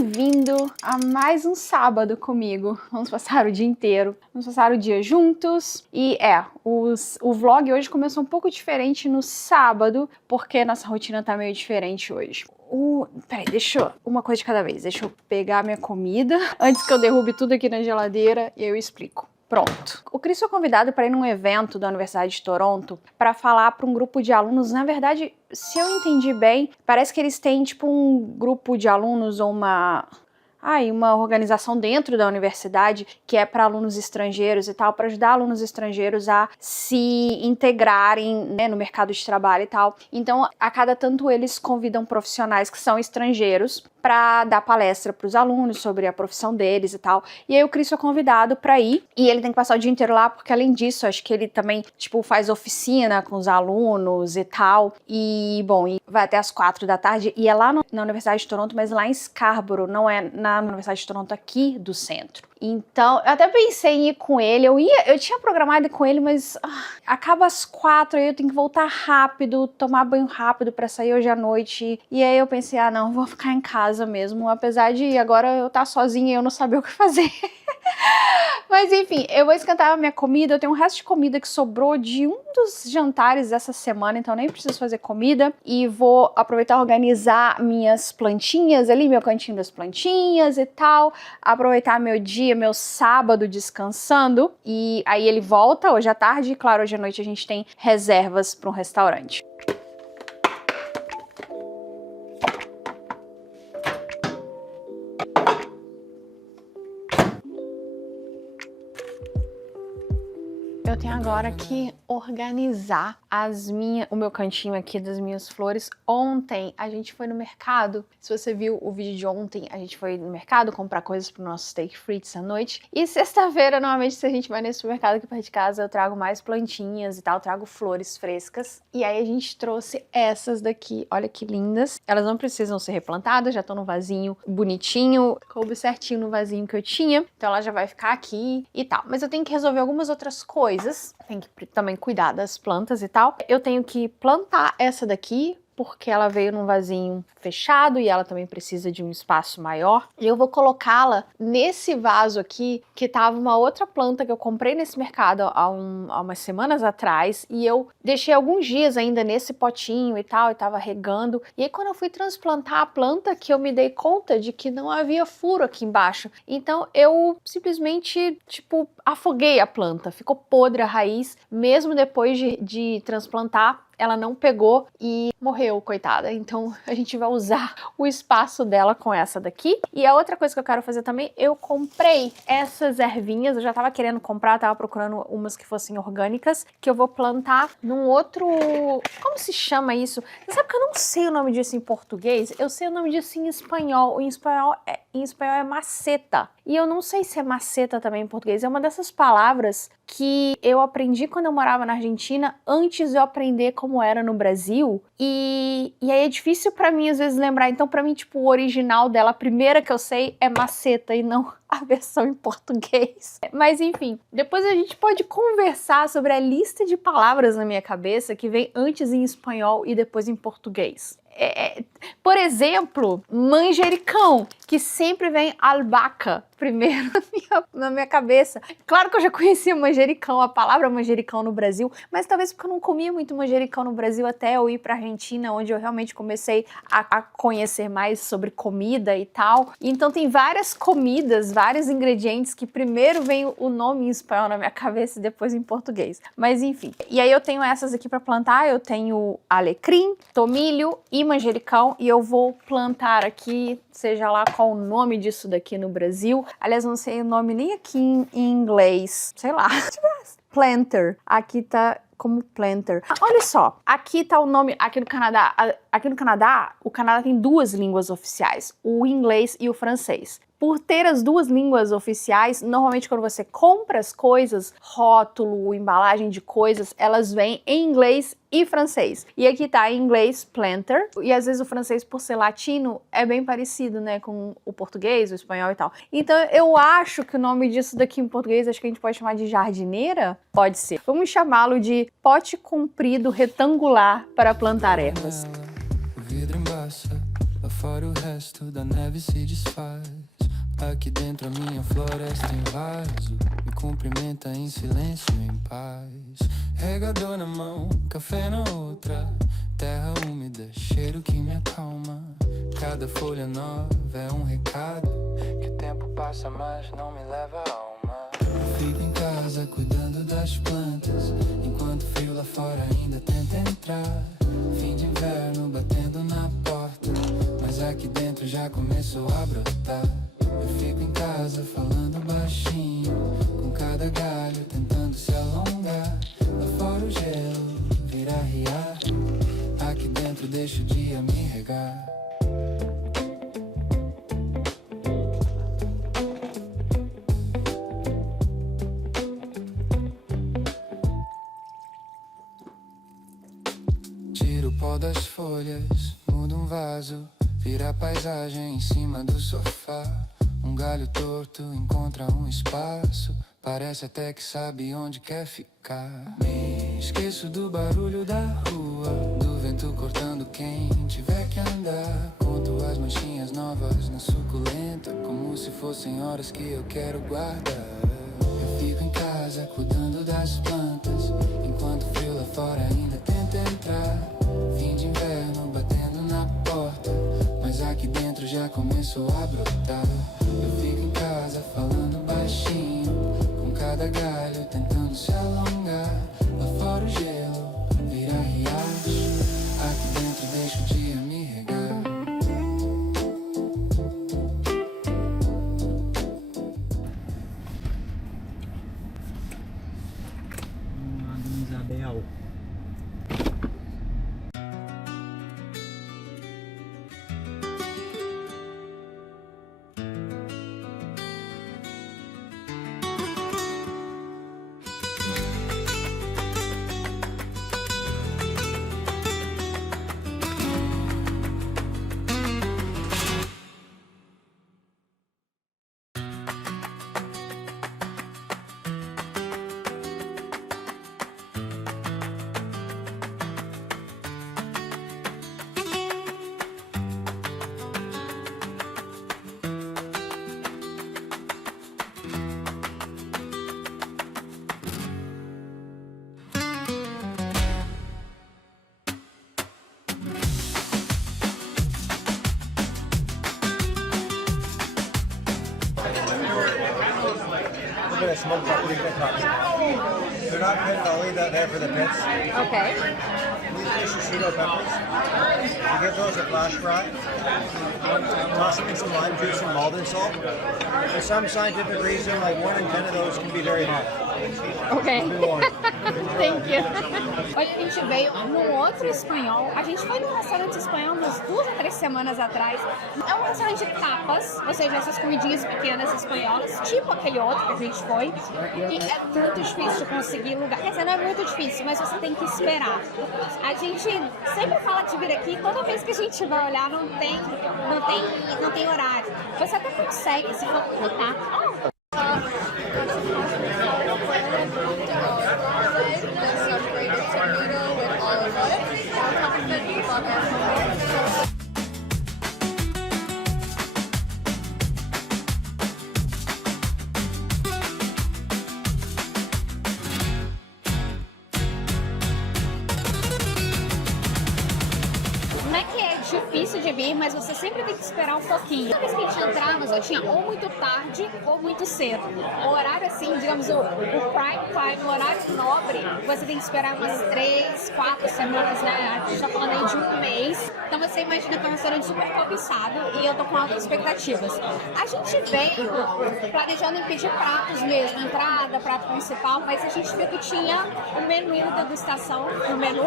Bem-vindo a mais um sábado comigo. Vamos passar o dia inteiro, vamos passar o dia juntos. E o vlog hoje começou um pouco diferente no sábado, porque nossa rotina tá meio diferente hoje. Peraí, uma coisa de cada vez. Deixa eu pegar minha comida antes que eu derrube tudo aqui na geladeira e eu explico. Pronto. O Cris foi convidado para ir num evento da Universidade de Toronto para falar para um grupo de alunos. Na verdade, se eu entendi bem, parece que eles têm tipo um grupo de alunos ou uma organização dentro da universidade que é para alunos estrangeiros e tal, para ajudar alunos estrangeiros a se integrarem, né, no mercado de trabalho e tal. Então, a cada tanto eles convidam profissionais que são estrangeiros para dar palestra para os alunos sobre a profissão deles e tal. E aí o Cris foi convidado para ir, e ele tem que passar o dia inteiro lá, porque além disso, acho que ele também, tipo, faz oficina com os alunos e tal. E, bom, e vai até as 4 da tarde, e é lá na Universidade de Toronto, mas lá em Scarborough, não é na Universidade de Toronto aqui do centro. Então, eu até pensei em ir com ele, eu tinha programado ir com ele, mas acaba às 4, aí eu tenho que voltar rápido, tomar banho rápido pra sair hoje à noite, e aí eu pensei, não, vou ficar em casa mesmo, apesar de agora eu estar sozinha e eu não saber o que fazer. Mas enfim, eu vou esquentar a minha comida, eu tenho um resto de comida que sobrou de um dos jantares dessa semana, então nem preciso fazer comida, e vou aproveitar e organizar minhas plantinhas ali, meu cantinho das plantinhas e tal, aproveitar meu dia, meu sábado descansando, e aí ele volta hoje à tarde, e claro, hoje à noite a gente tem reservas para um restaurante. Eu tenho agora que organizar o meu cantinho aqui das minhas flores. Ontem a gente foi no mercado. Se você viu o vídeo de ontem, a gente foi no mercado comprar coisas pro nosso steak frites à noite. E sexta-feira, normalmente, se a gente vai nesse supermercado aqui perto de casa, eu trago mais plantinhas e tal, trago flores frescas. E aí a gente trouxe essas daqui. Olha que lindas. Elas não precisam ser replantadas, já estão no vasinho bonitinho. Coube certinho no vasinho que eu tinha. Então ela já vai ficar aqui e tal. Mas eu tenho que resolver algumas outras coisas. Tem que também cuidar das plantas e tal. Eu tenho que plantar essa daqui, porque ela veio num vasinho fechado e ela também precisa de um espaço maior. E eu vou colocá-la nesse vaso aqui, que tava uma outra planta que eu comprei nesse mercado há umas semanas atrás, e eu deixei alguns dias ainda nesse potinho e tal, e tava regando. E aí quando eu fui transplantar a planta, que eu me dei conta de que não havia furo aqui embaixo. Então eu simplesmente, tipo, afoguei a planta. Ficou podre a raiz, mesmo depois de transplantar. Ela não pegou e morreu, coitada. Então a gente vai usar o espaço dela com essa daqui. E a outra coisa que eu quero fazer também, eu comprei essas ervinhas. Eu já tava querendo comprar, tava procurando umas que fossem orgânicas, que eu vou plantar num outro... Como se chama isso? Você sabe que eu não sei o nome disso em português? Eu sei o nome disso em espanhol. Em espanhol é maceta. E eu não sei se é maceta também em português. É uma dessas palavras que eu aprendi quando eu morava na Argentina, antes de eu aprender como era no Brasil. E aí é difícil pra mim, às vezes, lembrar. Então, pra mim, tipo, o original dela, a primeira que eu sei é maceta e não a versão em português. Mas, enfim, depois a gente pode conversar sobre a lista de palavras na minha cabeça que vem antes em espanhol e depois em português. Por exemplo, manjericão, que sempre vem albahaca primeiro na minha cabeça. Claro que eu já conhecia manjericão, a palavra manjericão no Brasil, mas talvez porque eu não comia muito manjericão no Brasil até eu ir pra Argentina, onde eu realmente comecei a conhecer mais sobre comida e tal. Então tem várias comidas, vários ingredientes que primeiro vem o nome em espanhol na minha cabeça e depois em português. Mas enfim. E aí eu tenho essas aqui pra plantar, eu tenho alecrim, tomilho e manjericão, e eu vou plantar aqui, seja lá qual o nome disso daqui no Brasil. Aliás, não sei o nome nem aqui em inglês, sei lá. Planter. Aqui tá como planter. Olha só, aqui tá o nome, aqui no Canadá, o Canadá tem 2 línguas oficiais, o inglês e o francês. Por ter as 2 línguas oficiais, normalmente quando você compra as coisas, rótulo, embalagem de coisas, elas vêm em inglês e francês. E aqui tá em inglês planter, e às vezes o francês, por ser latino, é bem parecido, né, com o português, o espanhol e tal. Então eu acho que o nome disso daqui em português, acho que a gente pode chamar de jardineira? Pode ser. Vamos chamá-lo de pote comprido retangular para plantar ervas. O vidro embaça, a fora o resto da neve se desfaz. Aqui dentro a minha floresta em vaso me cumprimenta em silêncio, em paz. Regador na mão, café na outra, terra úmida, cheiro que me acalma. Cada folha nova é um recado, que o tempo passa mas não me leva a alma. Eu fico em casa cuidando das plantas, enquanto o frio lá fora ainda tenta entrar. Fim de inverno batendo na porta, mas aqui dentro já começou a brotar. Eu fico em casa falando baixinho, com cada galho tentando se alongar. Lá fora o gelo vira riacho, aqui dentro deixa o dia me regar. Tiro o pó das folhas, muda um vaso, vira paisagem em cima do sofá. Um galho torto encontra um espaço, parece até que sabe onde quer ficar. Me esqueço do barulho da rua, do vento cortando quem tiver que andar. Conto as manchinhas novas na suculenta, como se fossem horas que eu quero guardar. Eu fico em casa cuidando das plantas, enquanto o frio lá fora ainda tenta entrar. Fim de inverno batendo na porta, mas aqui dentro já começou a brotar. Eu fico em casa falando baixinho, com cada galho tentando se alongar. Lá fora o gelo vira riacho, aqui dentro deixa o dia me regar. Isabel. Look at that smoke truck. What do you think, Rocky? They're not pitted. I'll leave that there for the pits. Ok. These shishito peppers. You give those a flash fry. Toss them in some lime juice and Maldon salt. For some scientific reason, like 1 in 10 of those can be very hot. Ok. Be warned. Thank you. Hoje a gente veio num outro espanhol. A gente foi num restaurante espanhol umas 2 ou 3 semanas atrás. É um restaurante de tapas, ou seja, essas comidinhas pequenas espanholas, tipo aquele outro que a gente foi. E é muito difícil de conseguir lugar. Quer dizer, não é muito difícil, mas você tem que esperar. A gente sempre fala de vir aqui, toda vez que a gente vai olhar, não tem horário. Você até consegue, se for botar. Não é que é difícil de vir, mas você sempre tem que esperar um pouquinho. Toda vez que a gente entrava, só tinha ou muito tarde ou muito cedo. O horário assim, digamos, o prime time, o horário nobre, você tem que esperar umas 3, 4 semanas, né? A gente tá falando aí de um mês. Então você imagina que é um restaurante super cobiçado e eu tô com altas expectativas. A gente veio planejando em pedir pratos mesmo, entrada, prato principal, mas a gente viu que tinha o menu de degustação, o menu,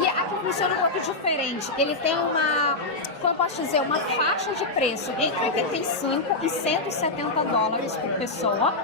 e aqui funciona um pouco diferente. Ele tem uma, como eu posso dizer, uma faixa de preço entre 85 e 170 dólares por pessoa.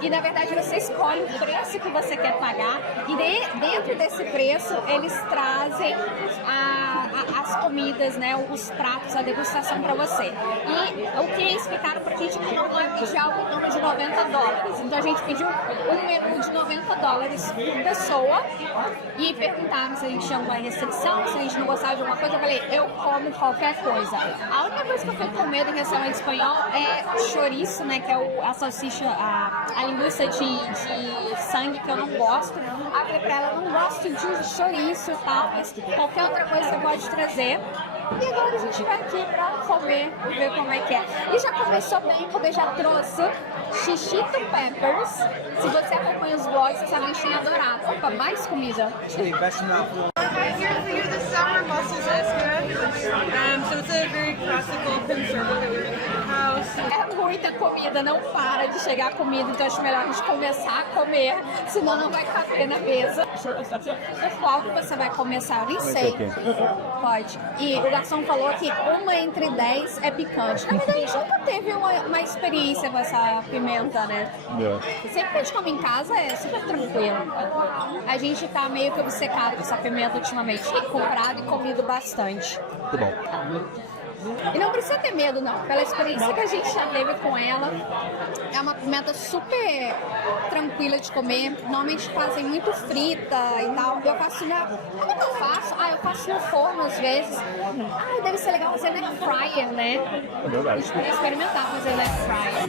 E na verdade você escolhe o preço que você quer pagar e dentro desse preço eles trazem a as comidas, né, os pratos, a degustação para você. E o que eles explicaram pra gente que não vai pedir algo em torno de $90. Então a gente pediu um menu de $90 por pessoa e perguntaram se a gente tinha alguma restrição, se a gente não gostava de alguma coisa. Eu falei, eu como qualquer coisa. A única coisa que eu fiquei com medo em restaurante espanhol é chouriço, né, que é a salsicha, a linguiça de sangue, que eu não gosto. Aí eu falei pra ela, não gosto de chouriço e tal, mas qualquer outra coisa você pode trazer. E agora a gente vai aqui pra comer e ver como é que é. E já começou bem, porque eu já trouxe Chichito Peppers. Se você acompanha os vlogs, você também tinha adorado. Opa, mais comida. Here's the sour mussels escargot. So it's a very classical conservative house. É muita comida, não para de chegar comida, então acho melhor a gente começar a comer, senão não vai caber na mesa. Qual que você vai começar? Eu nem sei. Pode. E o garçom falou que uma entre 10 é picante. Na verdade, a gente nunca teve uma experiência com essa pimenta, né? Sempre que a gente come em casa é super tranquilo. A gente tá meio que obcecado com essa pimenta ultimamente. Tem comprado e comido bastante. Muito bom. E não precisa ter medo, não. Pela experiência que a gente já teve com ela, é uma pimenta super tranquila de comer. Normalmente fazem muito frita e tal. Eu faço como é que eu faço? Eu faço no forno às vezes. Deve ser legal fazer na air fryer, né? É verdade. A gente podia experimentar fazer na air fryer.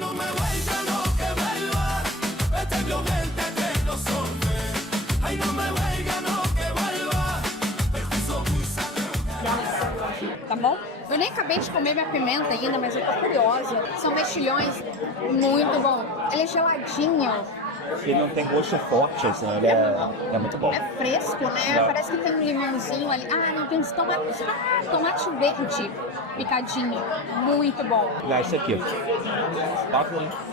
Tá bom? Eu nem acabei de comer minha pimenta ainda, mas eu tô curiosa. São mexilhões muito bom. Ele é geladinho. Ele não tem gosto forte, assim, ele é muito bom. É fresco, né? Parece que tem um limãozinho ali. Não, tem uns tomates. Tomate verde picadinho. Muito bom. Esse aqui.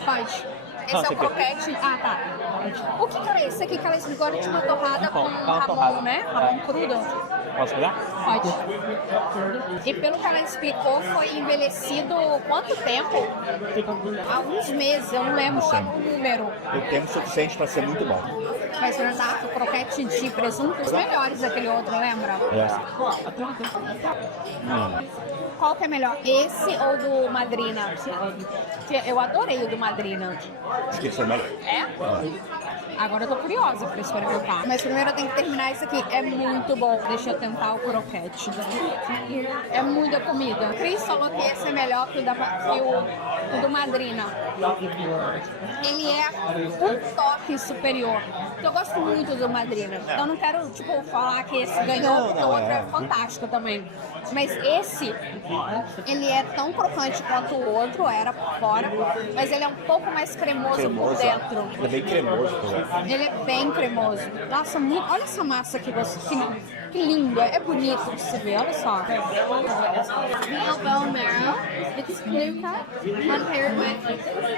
Pode. Esse é o croquete. Tá. O que era esse aqui que ela explicou? Era tipo uma torrada com ramon, né? Ramon crudo. Posso pegar? Pode. E pelo que ela explicou, foi envelhecido quanto tempo? Alguns meses, eu não lembro qual o número. O tempo suficiente para ser muito bom. Vai experimentar o croquete de presunto, os melhores daquele outro, lembra? Qual que é melhor? Esse ou do Madrina? Eu adorei o do Madrina. Acho que esse é melhor. Agora eu tô curiosa pra experimentar. Mas primeiro eu tenho que terminar isso aqui. É muito bom. Deixa eu tentar o croquete. É muita comida. Cris falou que esse é melhor que o do Madrina. Ele é um toque superior. Eu gosto muito do Madrina. Então não quero, falar que esse ganhou, porque o outro é fantástico também. Mas esse, ele é tão crocante quanto o outro era por fora, mas ele é um pouco mais cremoso por dentro. Ele é bem cremoso, Ele é bem cremoso. Nossa, olha essa massa que que linda. É bonito de se ver, olha só. Real bone marrow. It's clear cut and paired with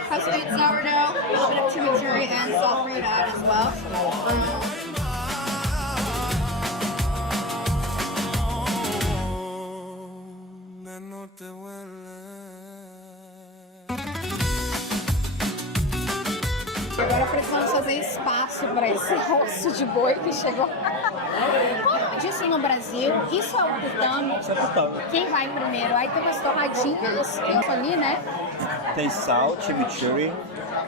custard sourdough, a little bit of chimichurri and salt fruit out as well. Agora precisamos fazer espaço para esse osso de boi que chegou. Disso no Brasil, isso é o tutano. Quem vai primeiro? Aí tem umas torradinhas ali, né? Tem sal, chimichurri.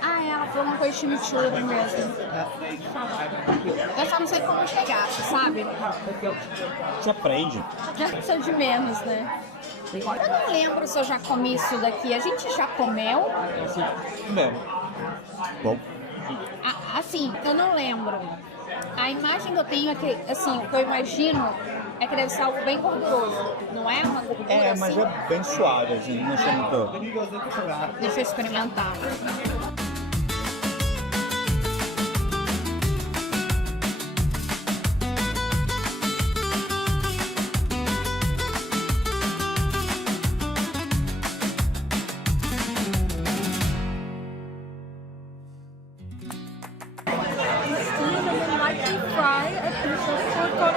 Ela falou uma coisa de chimichurri mesmo. Eu só não sei como chegar, sabe? Você aprende. Já sou de menos, né? Eu não lembro se eu já comi isso daqui. A gente já comeu? Bem. Bom. Assim, eu não lembro. A imagem que eu tenho é que, assim, o que eu imagino é que deve ser algo bem gorduroso. Não é uma gordura Mas assim? é bem suave, assim, não chama muito. Deixa eu experimentar.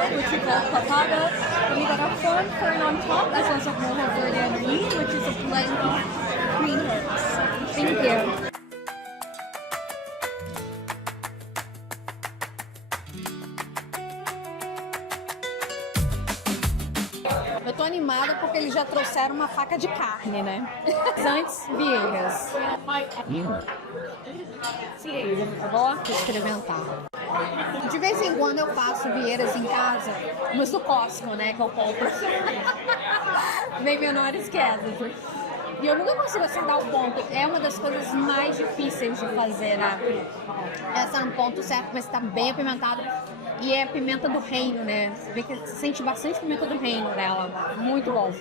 Which is a papada, and we got a corn fern on top, as well as a mojo verde underneath, which is a blend of green herbs. Thank you. Eu animada porque eles já trouxeram uma faca de carne, né? Antes, vieiras. Sim, vou experimentar. De vez em quando eu faço vieiras em casa, mas do Costco, né, que eu compro. Bem menores que essas. E eu nunca consigo acertar o ponto. É uma das coisas mais difíceis de fazer, né? Essa é um ponto certo, mas tá bem apimentado. E é pimenta do reino, né? Você vê que você sente bastante pimenta do reino nela. Muito bom.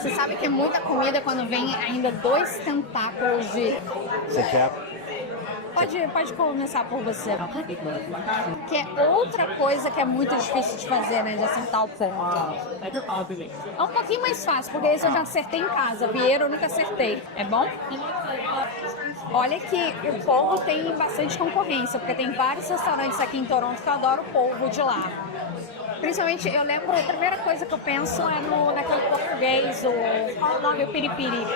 Você sabe que é muita comida quando vem ainda 2 tentáculos de... Você quer? Pode começar por você. Que é outra coisa que é muito difícil de fazer, né? De acertar o ponto. É um pouquinho mais fácil, porque esse eu já acertei em casa. Vieira eu nunca acertei. É bom? Olha que o polvo tem bastante concorrência, porque tem vários restaurantes aqui em Toronto que eu adoro o polvo de lá. Principalmente, eu lembro, a primeira coisa que eu penso é naquele português, qual o nome? O piripiri.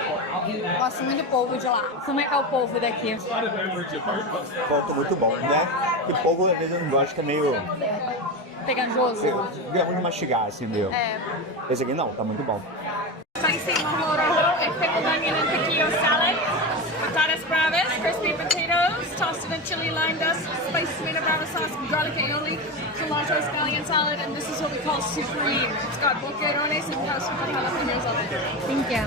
Gosto muito do polvo de lá. Como é que é o polvo daqui? Ponto muito bom, né? E polvo, às vezes, eu não gosto, que é meio... Pegajoso. Grão de mastigar, assim, meio. É. Esse aqui não, tá muito bom. Spicy mahoro and pickled onion and piquillo salad, patatas bravas, crispy potatoes, toasted and chili lime dust, spiced tomato brava sauce, garlic aioli, cilantro scallion salad, and this is what we call supreme. It's got boquerones and toasted jalapenos on it. Thank you.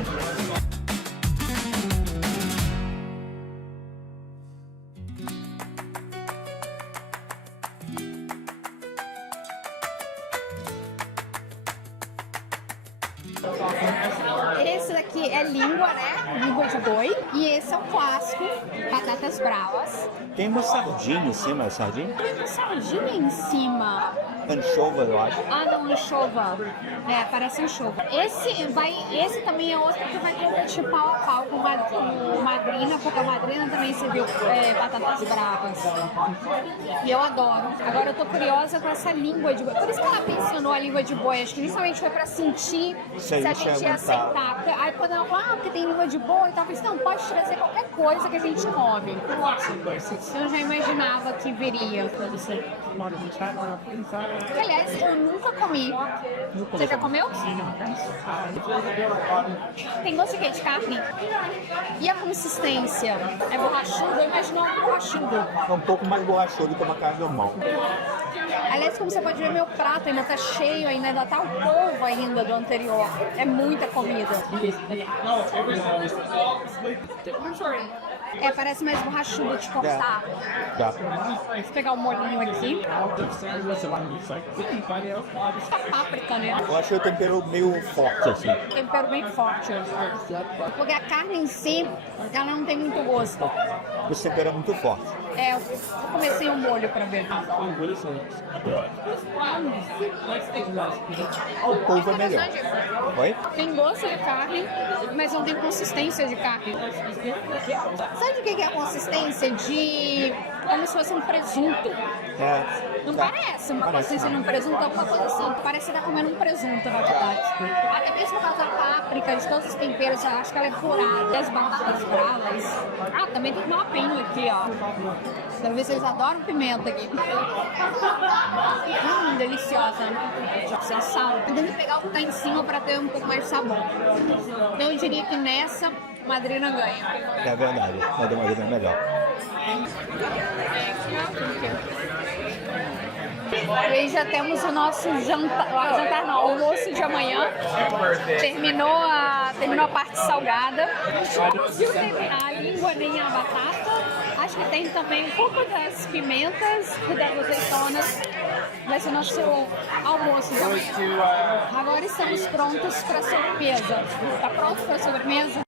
Esse daqui é língua, né? Língua de boi. E esse é o clássico, batatas bravas. Tem uma sardinha em cima, é sardinha? Tem uma sardinha em cima. Anchova, eu acho. Ah, não, anchova. É, parece anchova. Esse também é outro que vai competir pau a pau com o Madrina, porque a Madrina também serviu batatas bravas. E eu adoro. Agora eu tô curiosa com essa língua de boi. Por isso que ela mencionou a língua de boi. Acho que inicialmente foi pra sentir se a gente ia aceitar. Aí quando ela falou, porque tem língua de boi e tal, eu falei, não, pode trazer qualquer coisa que a gente come. Eu já imaginava que viria. Aliás, eu nunca comi. Você já comeu? Tem gosto de quê? De carne? E a consistência? É borrachudo? Eu imagino um borrachudo. É um pouco mais borrachudo que uma carne normal. Aliás, como você pode ver, meu prato ainda tá cheio, ainda tá o polvo ainda do anterior. É muita comida. É, parece mais borrachudo de cortar. Tá. Vou pegar o molhinho aqui. A páprica, né? Eu achei o tempero meio forte, assim. Tempero bem forte. Porque a carne em si, ela não tem muito gosto. O tempero é muito forte. É, eu comecei o molho pra ver. O polvo é melhor. Oi? Tem gosto de carne, mas não tem consistência de carne. Sabe o que é a consistência de... como se fosse um presunto? É. Não Tá. parece uma Parece, consistência de um presunto, alguma coisa assim. Parece que tá comendo um presunto, na verdade. Até mesmo por causa da páprica, de todos os temperos, eu acho que ela é curada. As batatas bravas. Ah, também tem jalapeño aqui, ó. Deve ver se eles adoram pimenta aqui. Deliciosa. Sem sal. Tem que pegar o que tá em cima pra ter um pouco mais de sabor. Então eu diria que nessa, Madrina ganha. É verdade. A da Madrina é melhor. E já temos o nosso jantar não, almoço de amanhã. Terminou a parte salgada. Não teve a língua nem a batata. Acho que tem também um pouco das pimentas e das azeitonas. Vai ser nosso almoço de amanhã. Agora estamos prontos para a sobremesa. Tá pronto para a sobremesa?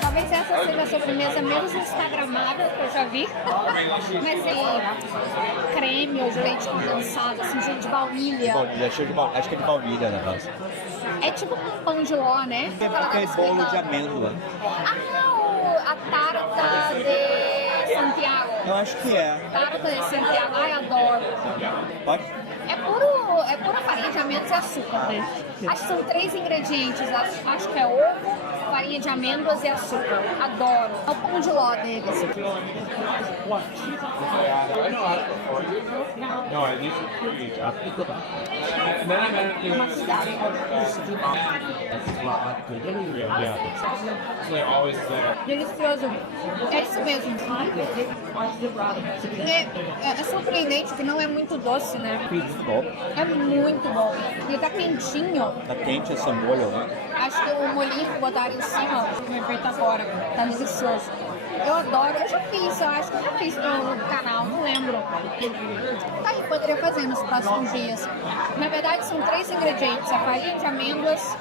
Talvez essa seja a sobremesa menos instagramável que eu já vi. Mas é creme ou de leite condensado, assim, de baunilha. Baunilha, acho que é de baunilha, né? É tipo um pão de ló, né? Tem aquele bolo de amêndoa. A tarta de Santiago. Eu acho que é. Tarta de Santiago, ai, adoro. Pode? É pura farinha de amêndoas e açúcar, né? Acho que são 3 ingredientes. Acho que é ovo, farinha de amêndoas e açúcar. Adoro. É o pão de ló deles. Delicioso. É isso mesmo. É surpreendente que não é muito doce, né? Bom. É muito bom. E tá quentinho. Tá quente esse molho, né? Acho que o molhinho que botaram em cima foi feito agora. Tá delicioso. Eu adoro. Eu já fiz, eu acho que eu já fiz no canal, não lembro. Tá aí, poderia fazer nos próximos dias. Na verdade, são 3 ingredientes. A farinha de amêndoas,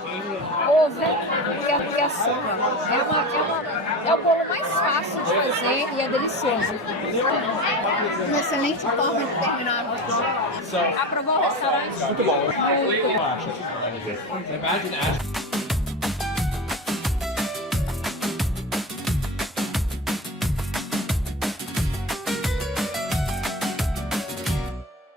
ovo e açúcar. É o bolo mais fácil de fazer e é delicioso. Uma excelente forma de terminar a noite. Aprovou o restaurante? Muito bom. Muito bom. Imagine Ash